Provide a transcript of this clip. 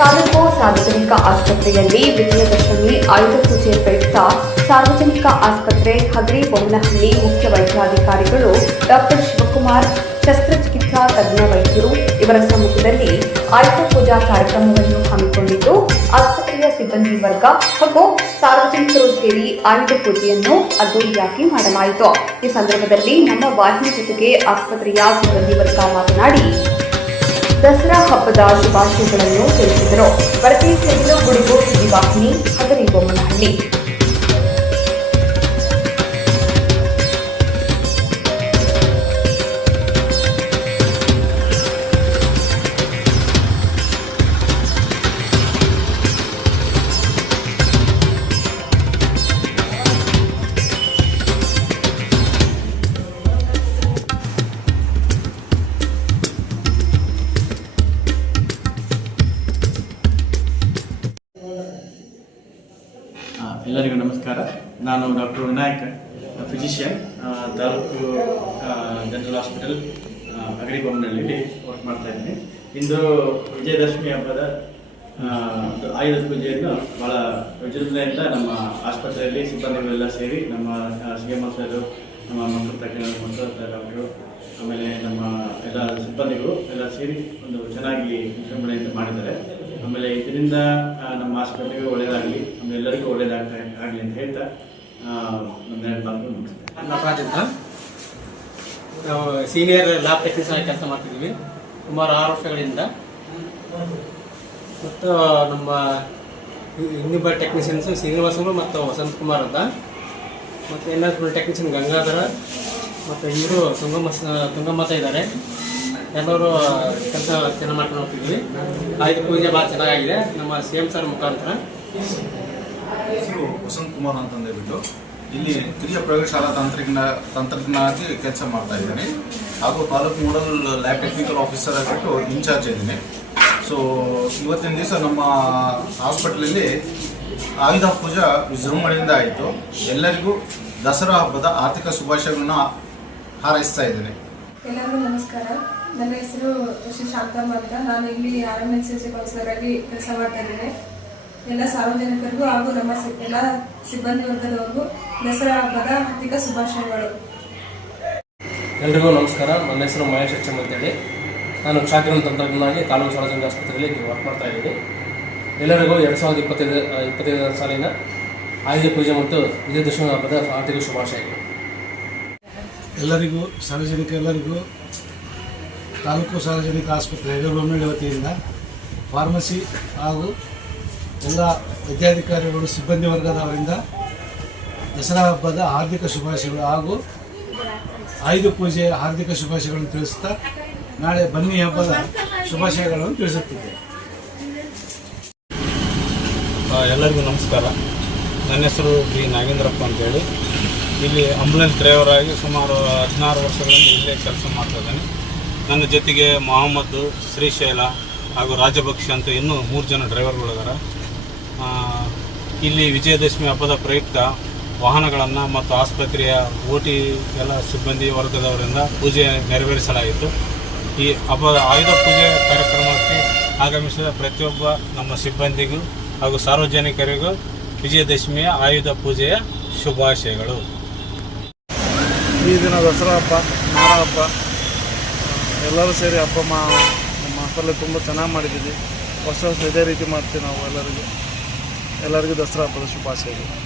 ತಾಲೂಕು ಸಾರ್ವಜನಿಕ ಆಸ್ಪತ್ರೆಯಲ್ಲಿ ವಿಜಯದಶಮಿ ಆಯುಧ ಪೂಜೆ ಪ್ರಯುಕ್ತ ಸಾರ್ವಜನಿಕ ಆಸ್ಪತ್ರೆ ಹಗರಿಬೊಮ್ಮನಹಳ್ಳಿ ಮುಖ್ಯ ವೈದ್ಯಾಧಿಕಾರಿಗಳು ಡಾಕ್ಟರ್ ಶಿವಕುಮಾರ್, ಶಸ್ತ್ರಚಿಕಿತ್ಸಾ ತಜ್ಞ ವೈದ್ಯರು ಇವರ ಸಮ್ಮುಖದಲ್ಲಿ ಆಯುಧ ಪೂಜಾ ಕಾರ್ಯಕ್ರಮವನ್ನು ಹಮ್ಮಿಕೊಂಡಿದ್ದು, ಆಸ್ಪತ್ರೆಯ ಸಿಬ್ಬಂದಿ ವರ್ಗ ಹಾಗೂ ಸಾರ್ವಜನಿಕರು ಸೇರಿ ಆಯುಧ ಪೂಜೆಯನ್ನು ಅದ್ದೂರಿಯಾಗಿ ಮಾಡಲಾಯಿತು. ಈ ಸಂದರ್ಭದಲ್ಲಿ ನಮ್ಮ ವಾಹಿನಿ ಜೊತೆಗೆ ಆಸ್ಪತ್ರೆಯ ಸಿಬ್ಬಂದಿ ವರ್ಗ ಮಾತನಾಡಿ ದಸರಾ ಹಬ್ಬದ ಶುಭಾಶಯಗಳನ್ನು ತಿಳಿಸಿದರು. ವರದಿ ಸೇರಿದ ಗುಡಿಗು ಸುದ್ದಿವಾಹಿನಿ, ಹಗರಿಬೊಮ್ಮನಹಳ್ಳಿ. ಎಲ್ಲರಿಗೂ ನಮಸ್ಕಾರ. ನಾನು doctor Vinayak, physician, taluk general hospital ಹಗರಿಬೊಮ್ಮನಹಳ್ಳಿಯಲ್ಲಿ ವರ್ಕ್ ಮಾಡ್ತಾ ಇದ್ದೀನಿ. ಇಂದು ವಿಜಯದಶಮಿ ಹಬ್ಬದ ಆಯುಧ ಪೂಜೆಯನ್ನು ಭಾಳ ವಿಜೃಂಭಣೆಯಿಂದ ನಮ್ಮ ಆಸ್ಪತ್ರೆಯಲ್ಲಿ ಸಿಬ್ಬಂದಿಗಳೆಲ್ಲ ಸೇರಿ ನಮ್ಮ CM ಸರ್, ನಮ್ಮ ಮಕ್ಕಳ ಡಾಕ್ಟರು, ಆಮೇಲೆ ನಮ್ಮ ಎಲ್ಲ ಸಿಬ್ಬಂದಿಗಳು ಎಲ್ಲ ಸೇರಿ ಒಂದು ಚೆನ್ನಾಗಿ ವಿಜೃಂಭಣೆಯಿಂದ ಮಾಡಿದ್ದಾರೆ. ಆಮೇಲೆ ಇದರಿಂದ ನಮ್ಮ ಆಸ್ಪತ್ರೆಗೆ ಒಳ್ಳೆಯದಾಗಲಿ, ನಮ್ಮೆಲ್ಲರಿಗೂ ಒಳ್ಳೆಯದಾಗಲಿ ಅಂತ ಹೇಳ್ತಾ ಒಂದೆರಡು ಮಾತು ಮುಗಿಸ್ತೇನೆ. ನಾವು ಸೀನಿಯರ್ ಲ್ಯಾಬ್ ಟೆಕ್ನಿಷಿಯನ್ ಆಗಿ ಕೆಲಸ ಮಾಡ್ತಿದ್ದೀವಿ ಸುಮಾರು 6 ವರ್ಷಗಳಿಂದ. ಮತ್ತು ನಮ್ಮ ಇನ್ನಿಬ್ಬರು ಟೆಕ್ನಿಷಿಯನ್ಸ್ ಶ್ರೀನಿವಾಸರು ಮತ್ತು ವಸಂತ್ ಕುಮಾರ್ ಅಂತ, ಮತ್ತು ಇನ್ನೊಬ್ಬರು ಟೆಕ್ನಿಷಿಯನ್ ಗಂಗಾಧರ, ಮತ್ತು ಇವರು ತುಂಗಮ್ಮತ ಇದ್ದಾರೆ. ಎಲ್ಲರೂ ಕೆಲಸ ಚೆನ್ನಾಗಿ ಮಾಡ್ಕೊಂಡು ಹೋಗ್ತಿದ್ವಿ. ಆಯುಧ ಪೂಜೆ ಭಾಳ ಚೆನ್ನಾಗಿದೆ ನಮ್ಮ CM ಸರ್ ಮುಖಾಂತರ. ಹೆಸರು ವಸಂತ್ ಕುಮಾರ್ ಅಂತಂದೇಳ್ಬಿಟ್ಟು ಇಲ್ಲಿ ಕಿರಿಯ ಪ್ರಯೋಗಶಾಲಾ ತಂತ್ರಜ್ಞಾನಾಗಿ ಕೆಲಸ ಮಾಡ್ತಾ ಇದ್ದೀನಿ, ಹಾಗೂ taluk nodal lab technical officer ಆಗಿಬಿಟ್ಟು ಇನ್ಚಾರ್ಜ್ ಇದ್ದೀನಿ. ಸೊ ಇವತ್ತಿನ ದಿವಸ ನಮ್ಮ ಹಾಸ್ಪಿಟಲಲ್ಲಿ ಆಯುಧ ಪೂಜಾ ವಿಜೃಂಭಣೆಯಿಂದ ಆಯಿತು. ಎಲ್ಲರಿಗೂ ದಸರಾ ಹಬ್ಬದ ಆರ್ಥಿಕ ಶುಭಾಶಯಗಳನ್ನ ಹಾರೈಸ್ತಾ ಇದ್ದೀನಿ. ಎಲ್ಲರಿಗೂ ನಮಸ್ಕಾರ. ನನ್ನ ಹೆಸರು ಶ್ರೀ ಶಾಂತಮ್ಮ ಅಂತ. ನಾನು ಇಲ್ಲಿ RMHC ಕೌನ್ಸಿಲರ್ ಆಗಿ ಕೆಲಸ ಮಾಡ್ತಾ ಇದ್ದೇನೆ. ಎಲ್ಲ ಸಾರ್ವಜನಿಕರಿಗೂ ಹಾಗೂ ನಮ್ಮ ಎಲ್ಲ ಸಿಬ್ಬಂದಿ ವರ್ಗದವರಿಗೂ ದಸರಾ ಹಬ್ಬದ ಹಾರ್ದಿಕ ಶುಭಾಶಯಗಳು. ಎಲ್ರಿಗೂ ನಮಸ್ಕಾರ. ನನ್ನ ಹೆಸರು ಮಹೇಶ್ HM ಅಂತೇಳಿ. ನಾನು ಕ್ಷಾತ್ರ ತಂತ್ರಜ್ಞನಾಗಿ ತಾಲೂಕು ಸಾರ್ವಜನಿಕ ಆಸ್ಪತ್ರೆಯಲ್ಲಿ ವರ್ಕ್ ಮಾಡ್ತಾ ಇದ್ದೀನಿ. ಎಲ್ಲರಿಗೂ 2025 ಸಾಲಿನ ಆಯುಧ ಪೂಜೆ ಮತ್ತು ವಿಜಯದಶಮಿ ಹಬ್ಬದ ಆರ್ಥಿಕ ಶುಭಾಶಯಗಳು. ಎಲ್ಲರಿಗೂ ಸಾರ್ವಜನಿಕರೆಲ್ಲರಿಗೂ ತಾಲೂಕು ಸಾರ್ವಜನಿಕ ಆಸ್ಪತ್ರೆ ಹಗರಿಬೊಮ್ಮನಹಳ್ಳಿ ವತಿಯಿಂದ ಫಾರ್ಮಸಿ ಹಾಗೂ ಎಲ್ಲ ವೈದ್ಯಾಧಿಕಾರಿಗಳು ಸಿಬ್ಬಂದಿ ವರ್ಗದವರಿಂದ ದಸರಾ ಹಬ್ಬದ ಹಾರ್ದಿಕ ಶುಭಾಶಯಗಳು ಹಾಗೂ ಆಯುಧ ಪೂಜೆಯ ಹಾರ್ದಿಕ ಶುಭಾಶಯಗಳನ್ನು ತಿಳಿಸುತ್ತಾ ನಾಳೆ ಬನ್ನಿ ಹಬ್ಬದ ಶುಭಾಶಯಗಳನ್ನು ತಿಳಿಸುತ್ತಿದ್ದೇವೆ. ಎಲ್ಲರಿಗೂ ನಮಸ್ಕಾರ. ನನ್ನ ಹೆಸರು ಬಿ ನಾಗೇಂದ್ರಪ್ಪ ಅಂತೇಳಿ. ಇಲ್ಲಿ ಆಂಬುಲೆನ್ಸ್ ಡ್ರೈವರ್ ಆಗಿ ಸುಮಾರು 16 ವರ್ಷಗಳಿಂದ ಇಲ್ಲೇ ಕೆಲಸ ಮಾಡ್ತಾಯಿದ್ದೇನೆ. ನನ್ನ ಜೊತೆಗೆ ಮೊಹಮ್ಮದ್, ಶ್ರೀಶೈಲ ಹಾಗೂ ರಾಜಭಕ್ಷ ಅಂತ ಇನ್ನೂ 3 ಜನ ಡ್ರೈವರ್ಗಳಿದ್ದಾರೆ. ಇಲ್ಲಿ ವಿಜಯದಶಮಿ ಹಬ್ಬದ ಪ್ರಯುಕ್ತ ವಾಹನಗಳನ್ನು ಮತ್ತು ಆಸ್ಪತ್ರೆಯ OT ಎಲ್ಲ ಸಿಬ್ಬಂದಿ ವರ್ಗದವರಿಂದ ಪೂಜೆ ನೆರವೇರಿಸಲಾಯಿತು. ಈ ಹಬ್ಬದ ಆಯುಧ ಪೂಜೆ ಕಾರ್ಯಕ್ರಮಕ್ಕೆ ಆಗಮಿಸಿದ ಪ್ರತಿಯೊಬ್ಬ ನಮ್ಮ ಸಿಬ್ಬಂದಿಗೂ ಹಾಗೂ ಸಾರ್ವಜನಿಕರಿಗೂ ವಿಜಯದಶಮಿಯ ಆಯುಧ ಪೂಜೆಯ ಶುಭಾಶಯಗಳು. ಈ ದಿನ ದಸರಾ ಹಬ್ಬ, ನಾಡ ಹಬ್ಬ, ಎಲ್ಲರೂ ಸೇರಿ ಹಬ್ಬ ನಮ್ಮ ಹಾಸ್ಟೆಲ್ ತುಂಬ ಚೆನ್ನಾಗಿ ಮಾಡಿದ್ದೀವಿ. ವರ್ಷ ಇದೇ ರೀತಿ ಮಾಡ್ತೀವಿ ನಾವು. ಎಲ್ಲರಿಗೂ ದಸರಾ ಹಬ್ಬದ ಶುಭಾಶಯಗಳು.